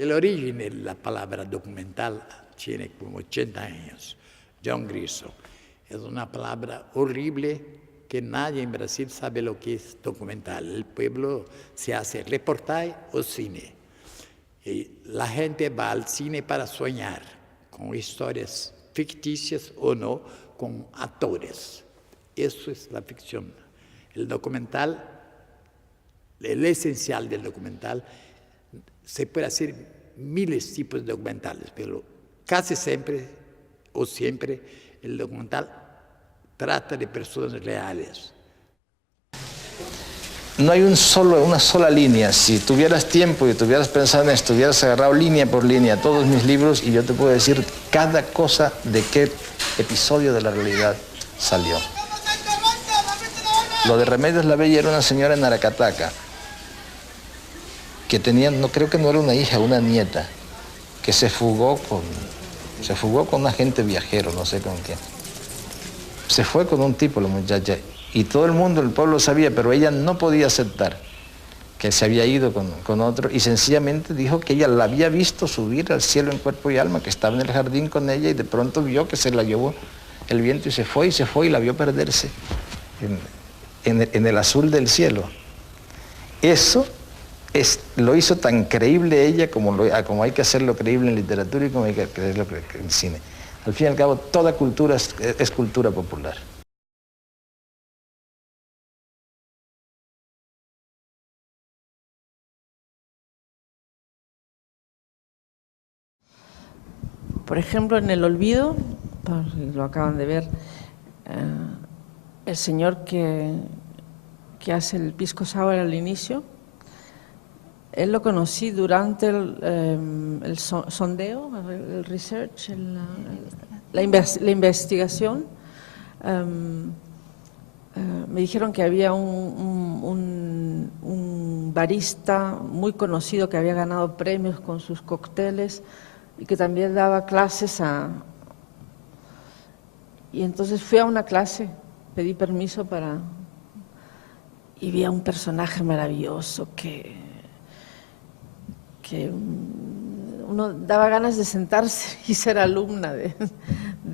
El origen de la palabra documental tiene como 80 años. John Grierson. Es una palabra horrible que nadie en Brasil sabe lo que es documental. El pueblo se hace reportaje o cine. Y la gente va al cine para soñar con historias ficticias o no, con actores. Eso es la ficción. El documental, el esencial del documental, se puede hacer miles de tipos de documentales, pero casi siempre o siempre el documental trata de personas reales. No hay una sola línea. Si tuvieras tiempo y tuvieras pensado en esto, hubieras agarrado línea por línea todos mis libros y yo te puedo decir cada cosa de qué episodio de la realidad salió. Lo de Remedios la Bella era una señora en Aracataca que tenía, no creo que no era una hija, una nieta, que se fugó con un agente viajero, no sé con quién. Se fue con un tipo, la muchacha, y todo el mundo, el pueblo sabía, pero ella no podía aceptar que se había ido con otro, y sencillamente dijo que ella la había visto subir al cielo en cuerpo y alma, que estaba en el jardín con ella, y de pronto vio que se la llevó el viento y se fue, y la vio perderse en el azul del cielo. Eso lo hizo tan creíble ella como hay que hacerlo creíble en literatura y como hay que creerlo en cine. Al fin y al cabo, toda cultura es cultura popular. Por ejemplo, en El Olvido, lo acaban de ver, el señor que hace el pisco sour al inicio, él lo conocí durante el sondeo, el research, la investigación. Me dijeron que había un barista muy conocido que había ganado premios con sus cócteles y que también daba clases Y entonces fui a una clase, pedí permiso y vi a un personaje maravilloso que uno daba ganas de sentarse y ser alumna de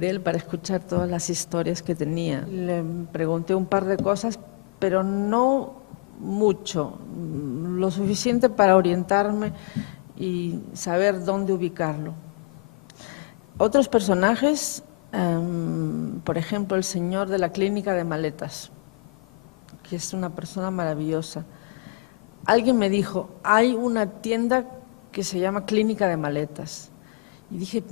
él para escuchar todas las historias que tenía. Le pregunté un par de cosas, pero no mucho, lo suficiente para orientarme y saber dónde ubicarlo. Otros personajes, por ejemplo, el señor de la clínica de maletas, que es una persona maravillosa. Alguien me dijo, hay una tienda que se llama Clínica de Maletas. Y dije,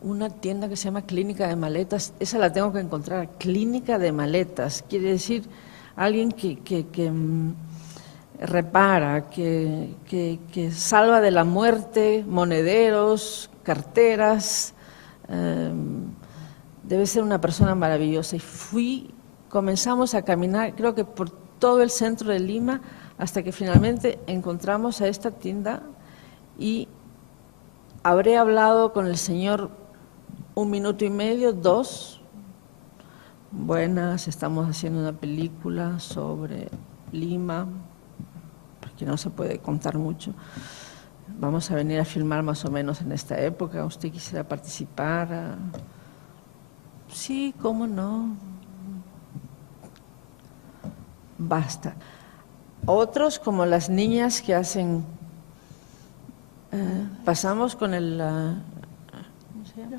una tienda que se llama Clínica de Maletas, esa la tengo que encontrar. Clínica de Maletas, quiere decir alguien que repara, que salva de la muerte monederos, carteras. Debe ser una persona maravillosa. Y comenzamos a caminar, creo que por todo el centro de Lima, hasta que finalmente encontramos a esta tienda y habré hablado con el señor 1 minuto y medio, 2. Buenas, estamos haciendo una película sobre Lima, porque no se puede contar mucho. Vamos a venir a filmar más o menos en esta época. ¿Usted quisiera participar? Sí, ¿cómo no? Basta. Otros, como las niñas que hacen, pasamos con ¿cómo se llama?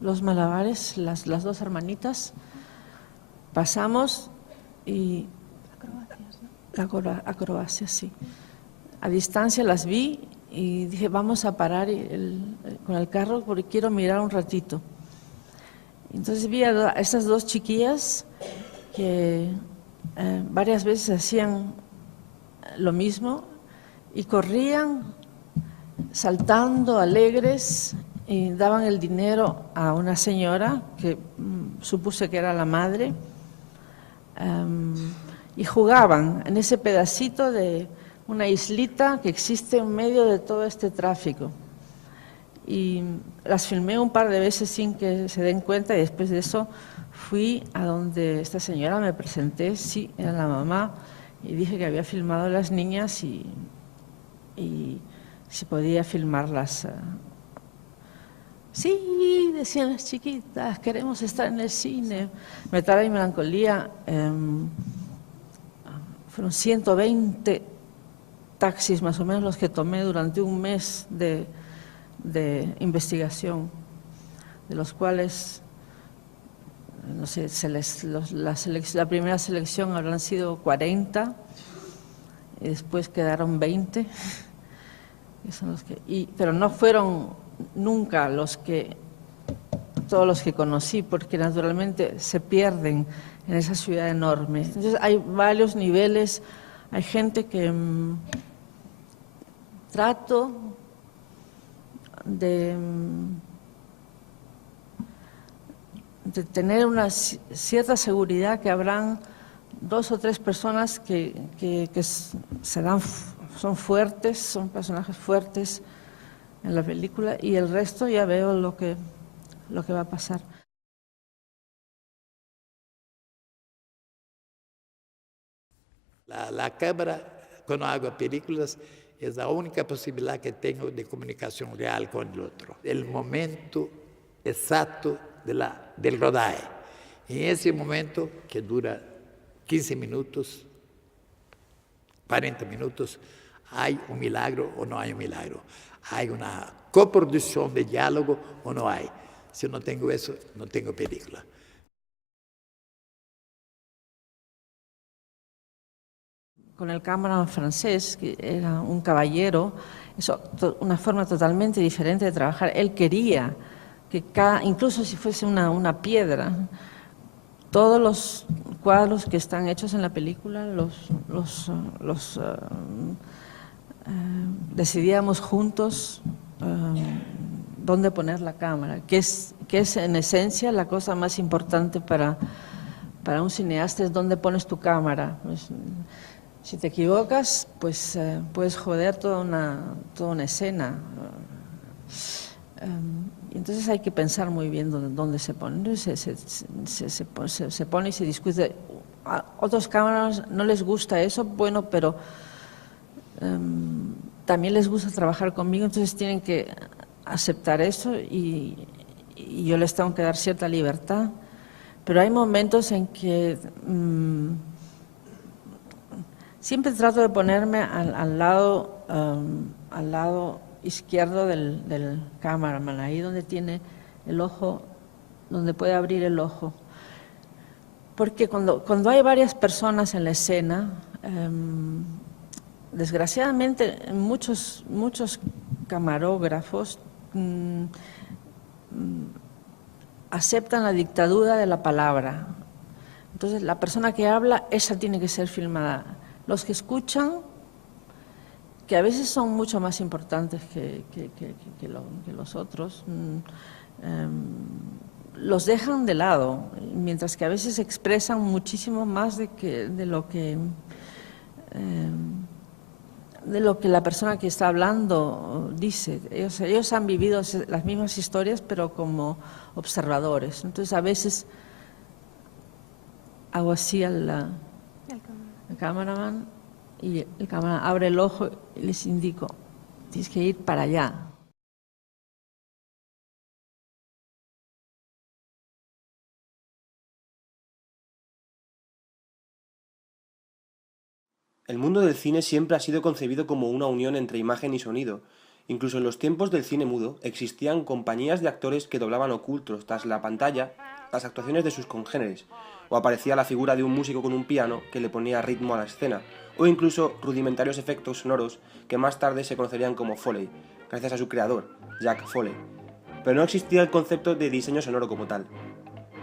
Los malabares, las 2 hermanitas, pasamos y… Acrobacias, sí. A distancia las vi y dije, vamos a parar con el carro porque quiero mirar un ratito. Entonces vi a estas 2 chiquillas que varias veces hacían lo mismo y corrían saltando alegres y daban el dinero a una señora que supuse que era la madre y jugaban en ese pedacito de una islita que existe en medio de todo este tráfico. Y las filmé un par de veces sin que se den cuenta y después de eso fui a donde esta señora, me presenté, sí, era la mamá, y dije que había filmado a las niñas y si podía filmarlas. Sí, decían las chiquitas, queremos estar en el cine. Metálica y Melancolía, fueron 120 taxis más o menos los que tomé durante un mes de investigación, de los cuales, no sé, la primera selección habrán sido 40 y después quedaron 20. Son los pero no fueron nunca todos los que conocí, porque naturalmente se pierden en esa ciudad enorme. Entonces hay varios niveles, hay gente que trato de tener una cierta seguridad que habrán 2 o 3 personas que son fuertes, son personajes fuertes en la película, y el resto ya veo lo que va a pasar. La cámara, cuando hago películas, es la única posibilidad que tengo de comunicación real con el otro. El momento exacto del rodaje. En ese momento, que dura 15 minutos, 40 minutos, ¿hay un milagro o no hay un milagro? ¿Hay una coproducción de diálogo o no hay? Si no tengo eso, no tengo película. Con el cameraman francés, que era un caballero, una forma totalmente diferente de trabajar. Él quería que incluso si fuese una piedra, todos los cuadros que están hechos en la película decidíamos juntos dónde poner la cámara, que es en esencia la cosa más importante para un cineasta, es dónde pones tu cámara. Pues, si te equivocas, pues puedes joder toda una escena. Y entonces hay que pensar muy bien dónde se pone. Entonces se pone y se discute. A otros cámaras no les gusta eso, bueno, pero también les gusta trabajar conmigo, entonces tienen que aceptar eso y yo les tengo que dar cierta libertad. Pero hay momentos en que siempre trato de ponerme al lado izquierdo del cameraman, ahí donde tiene el ojo, donde puede abrir el ojo. Porque cuando hay varias personas en la escena, desgraciadamente muchos camarógrafos aceptan la dictadura de la palabra. Entonces la persona que habla, esa tiene que ser filmada. Los que escuchan, que a veces son mucho más importantes que los otros, los dejan de lado, mientras que a veces expresan muchísimo más de lo que la persona que está hablando dice. Ellos han vivido las mismas historias, pero como observadores. Entonces a veces hago así al cameraman, y el cameraman abre el ojo y les indico, tienes que ir para allá. El mundo del cine siempre ha sido concebido como una unión entre imagen y sonido. Incluso en los tiempos del cine mudo existían compañías de actores que doblaban ocultos tras la pantalla las actuaciones de sus congéneres, o aparecía la figura de un músico con un piano que le ponía ritmo a la escena, o incluso rudimentarios efectos sonoros que más tarde se conocerían como Foley, gracias a su creador, Jack Foley. Pero no existía el concepto de diseño sonoro como tal.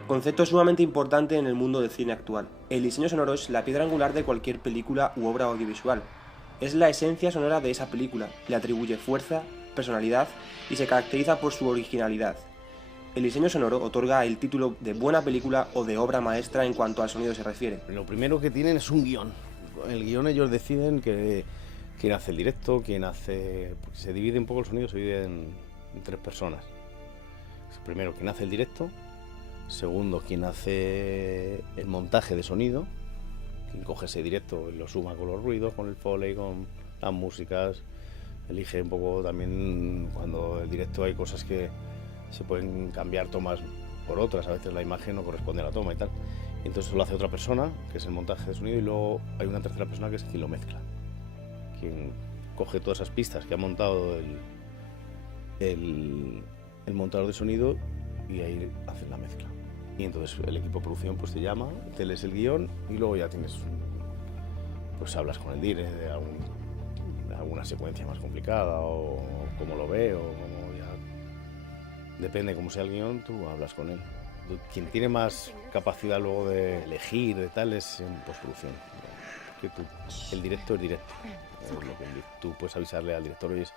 Concepto sumamente importante en el mundo del cine actual. El diseño sonoro es la piedra angular de cualquier película u obra audiovisual. Es la esencia sonora de esa película, le atribuye fuerza, personalidad y se caracteriza por su originalidad. El diseño sonoro otorga el título de buena película o de obra maestra en cuanto al sonido se refiere. Lo primero que tienen es un guión. El guión ellos deciden quién hace el directo, quién hace... Porque se divide un poco el sonido, se divide en 3 personas. Primero, quién hace el directo. Segundo, quien hace el montaje de sonido, quien coge ese directo y lo suma con los ruidos, con el foley, con las músicas, Elige un poco también, cuando el directo hay cosas que se pueden cambiar tomas por otras, a veces la imagen no corresponde a la toma y tal. Y entonces lo hace otra persona, que es el montaje de sonido, y luego hay una tercera persona que es quien lo mezcla, quien coge todas esas pistas que ha montado el montador de sonido y ahí hacen la mezcla. Y entonces el equipo de producción pues te llama, te lees el guión y luego ya tienes, pues hablas con el dire de alguna secuencia más complicada o cómo lo ve o cómo ya... Depende cómo sea el guión, tú hablas con él. Quien tiene más capacidad luego de elegir, de tal, es en postproducción. El directo es directo. Es lo que tú puedes avisarle al director, oye, esto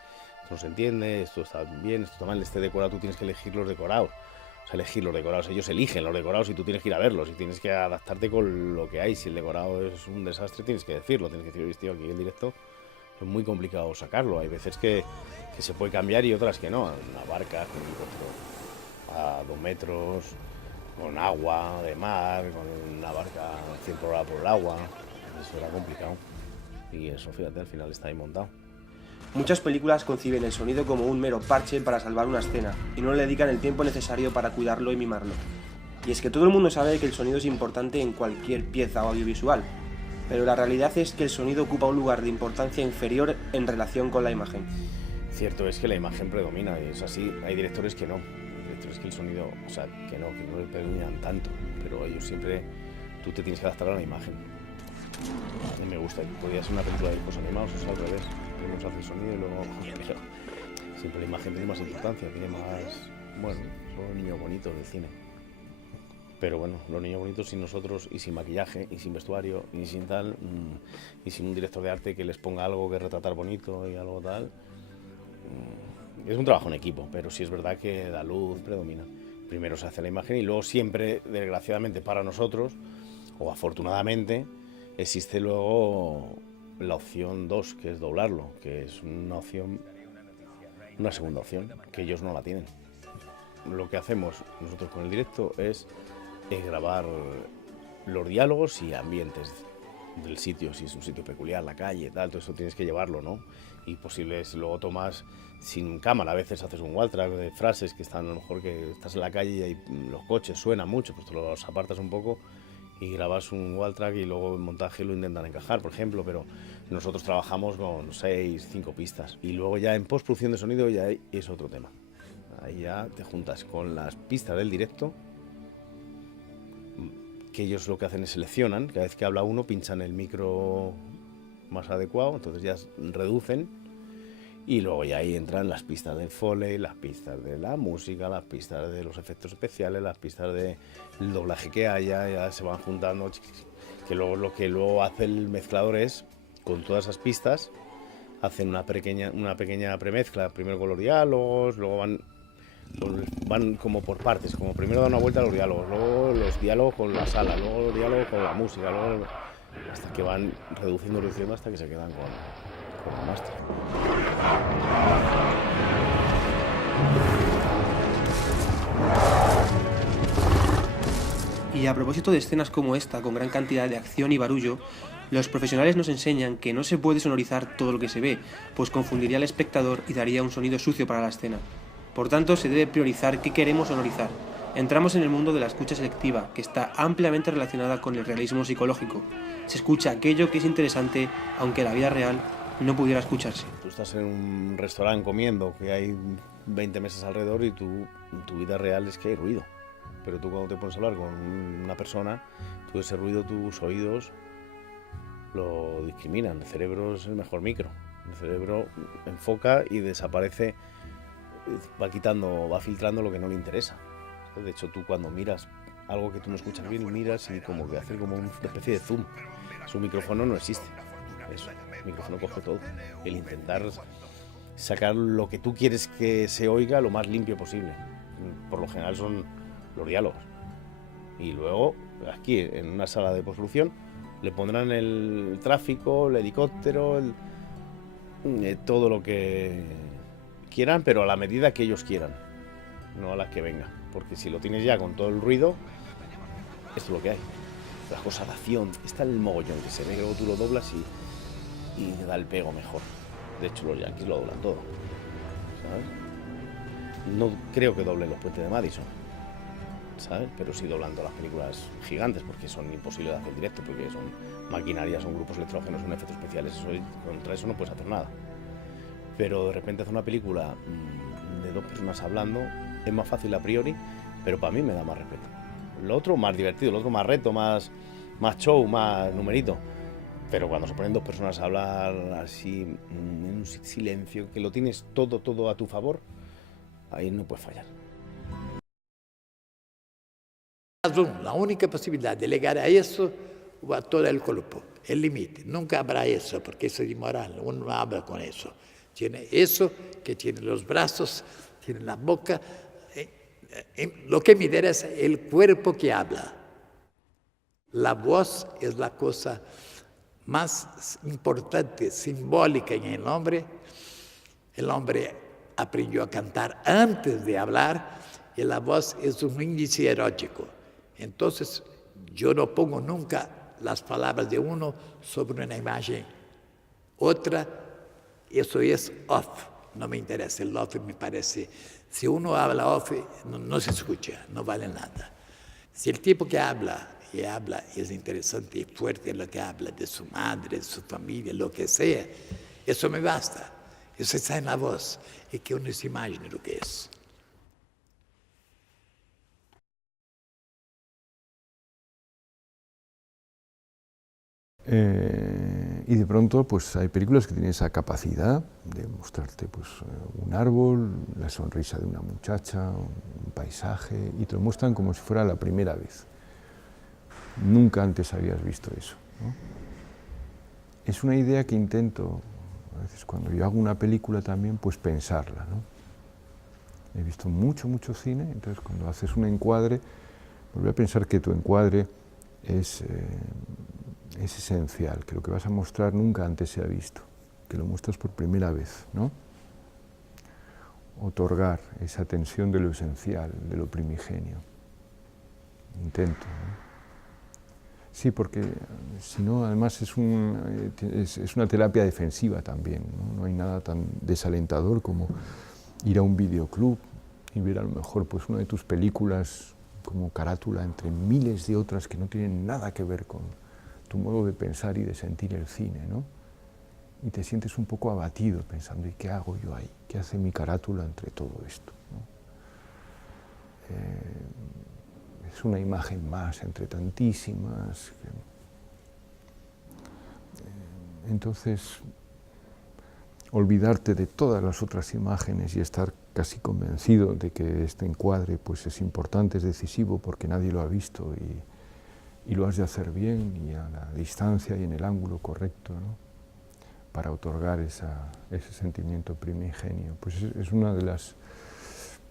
no se entiende, esto está bien, esto está mal, este decorado, tú tienes que elegir los decorados. O sea, elegir los decorados, ellos eligen los decorados y tú tienes que ir a verlos y tienes que adaptarte con lo que hay. Si el decorado es un desastre, tienes que decirlo, tienes que decir, oye, tío, aquí en directo es muy complicado sacarlo. Hay veces que se puede cambiar y otras que no. Una barca con un a 2 metros, con agua de mar, con una barca 100 por hora por el agua. Eso era complicado. Y eso, fíjate, al final está ahí montado. Muchas películas conciben el sonido como un mero parche para salvar una escena y no le dedican el tiempo necesario para cuidarlo y mimarlo. Y es que todo el mundo sabe que el sonido es importante en cualquier pieza audiovisual, pero la realidad es que el sonido ocupa un lugar de importancia inferior en relación con la imagen. Cierto es que la imagen predomina, y es así. Hay directores que no. Hay directores que el sonido, o sea, que no le predominan tanto, pero ellos siempre, tú te tienes que adaptar a la imagen. A mí me gusta, podría ser una película de dibujos animados, o sea, al revés. Primero se hace el sonido y luego... Siempre la imagen tiene más importancia, tiene más... Bueno, son los niños bonitos del cine. Pero bueno, los niños bonitos sin nosotros y sin maquillaje y sin vestuario y sin tal, y sin un director de arte que les ponga algo que retratar bonito y algo tal. Es un trabajo en equipo, pero sí es verdad que la luz predomina. Primero se hace la imagen y luego siempre, desgraciadamente para nosotros, o afortunadamente, existe luego la opción 2, que es doblarlo, que es una segunda opción, que ellos no la tienen. Lo que hacemos nosotros con el directo es grabar los diálogos y ambientes del sitio, si es un sitio peculiar, la calle, tal, todo eso tienes que llevarlo, ¿no? Y posibles luego tomas sin cámara, a veces haces un wall track de frases que están, a lo mejor que estás en la calle y hay, los coches suenan mucho, pues te los apartas un poco y grabas un wall track y luego el montaje lo intentan encajar, por ejemplo, pero nosotros trabajamos con 6, 5 pistas y luego ya en postproducción de sonido ya es otro tema. Ahí ya te juntas con las pistas del directo, que ellos lo que hacen es seleccionan, cada vez que habla uno pinchan el micro más adecuado, entonces ya reducen y luego ya ahí entran las pistas del Foley, las pistas de la música, las pistas de los efectos especiales, las pistas del doblaje que haya, ya se van juntando, que luego lo que luego hace el mezclador es, con todas esas pistas, hacen una pequeña premezcla, primero con los diálogos, luego van como por partes, como primero dan una vuelta a los diálogos, luego los diálogos con la sala, luego los diálogos con la música, luego hasta que van reduciendo hasta que se quedan con el máster. Y a propósito de escenas como esta, con gran cantidad de acción y barullo, los profesionales nos enseñan que no se puede sonorizar todo lo que se ve, pues confundiría al espectador y daría un sonido sucio para la escena. Por tanto, se debe priorizar qué queremos sonorizar. Entramos en el mundo de la escucha selectiva, que está ampliamente relacionada con el realismo psicológico. Se escucha aquello que es interesante, aunque en la vida real no pudiera escucharse. Tú estás en un restaurante comiendo, que hay 20 mesas alrededor y tu vida real es que hay ruido. Pero tú cuando te pones a hablar con una persona, todo ese ruido, tus oídos lo discriminan. El cerebro es el mejor micro. El cerebro enfoca y desaparece, va filtrando lo que no le interesa. De hecho, tú cuando miras algo que tú no escuchas bien, miras y como que hace como una especie de zoom. Su micrófono no existe. Eso, el micrófono coge todo. El intentar sacar lo que tú quieres que se oiga lo más limpio posible. Por lo general son los diálogos. Y luego, aquí, en una sala de postproducción, le pondrán el tráfico, el helicóptero, todo lo que quieran, pero a la medida que ellos quieran, no a la que venga. Porque si lo tienes ya con todo el ruido, esto es lo que hay. Las cosas de acción, está el mogollón que se ve, que luego tú lo doblas y da el pego mejor. De hecho, los Yankees lo doblan todo, ¿sabes? No creo que doblen los puentes de Madison, ¿sabes? Pero sí doblando las películas gigantes, porque son imposibles de hacer directo, porque son maquinaria, son grupos electrógenos, son efectos especiales, contra eso no puedes hacer nada. Pero de repente hacer una película de dos personas hablando es más fácil a priori, pero para mí me da más respeto. Lo otro más divertido, lo otro más reto, más show, más numerito. Pero cuando se ponen dos personas a hablar así, en un silencio, que lo tienes todo a tu favor, ahí no puedes fallar. La única posibilidad de llegar a eso va todo el cuerpo, el límite. Nunca habrá eso, porque eso es inmoral, uno no habla con eso. Tiene eso, que tiene los brazos, tiene la boca. Lo que me interesa es el cuerpo que habla. La voz es la cosa más importante, simbólica en el hombre. El hombre aprendió a cantar antes de hablar y la voz es un índice erótico. Entonces, yo no pongo nunca las palabras de uno sobre una imagen otra. Eso es off, no me interesa. El off me parece, si uno habla off, no se escucha, no vale nada. Si el tipo que habla es interesante y fuerte en lo que habla de su madre, de su familia, lo que sea, eso me basta. Eso está en la voz y que uno se imagine lo que es. Y de pronto pues hay películas que tienen esa capacidad de mostrarte pues, un árbol, la sonrisa de una muchacha, un paisaje, y te lo muestran como si fuera la primera vez. Nunca antes habías visto eso, ¿no? Es una idea que intento, a veces cuando yo hago una película también, pues pensarla, ¿no? He visto mucho cine, entonces cuando haces un encuadre, vuelve a pensar que tu encuadre es esencial, que lo que vas a mostrar nunca antes se ha visto, que lo muestras por primera vez, ¿no? Otorgar esa tensión de lo esencial, de lo primigenio. Intento, ¿no? Sí, porque si no, además es una terapia defensiva también, ¿no? No hay nada tan desalentador como ir a un videoclub y ver a lo mejor pues, una de tus películas como carátula entre miles de otras que no tienen nada que ver con tu modo de pensar y de sentir el cine, ¿no? Y te sientes un poco abatido pensando, ¿y qué hago yo ahí? ¿Qué hace mi carátula entre todo esto, ¿no? Es una imagen más entre tantísimas. Entonces, olvidarte de todas las otras imágenes y estar casi convencido de que este encuadre pues, es importante, es decisivo, porque nadie lo ha visto y lo has de hacer bien y a la distancia y en el ángulo correcto, ¿no? Para otorgar ese sentimiento primigenio. Pues es una de las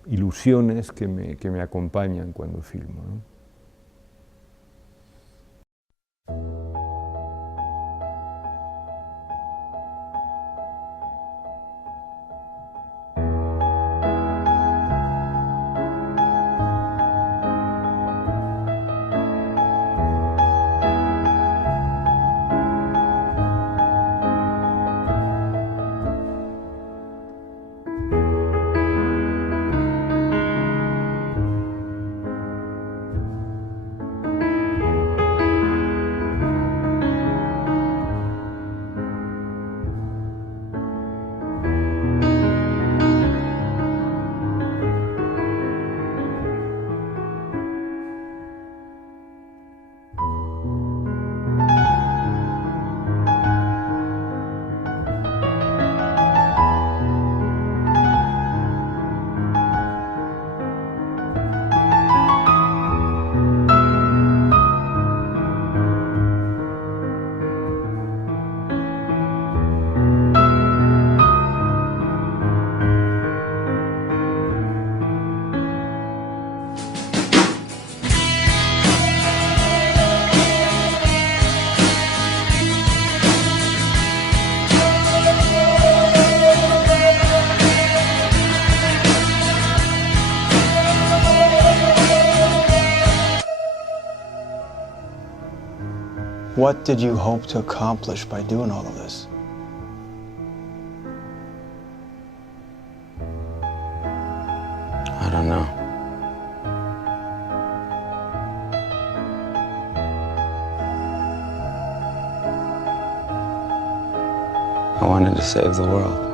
ilusiones que me acompañan cuando filmo, ¿no? What did you hope to accomplish by doing all of this? wanted to save the world.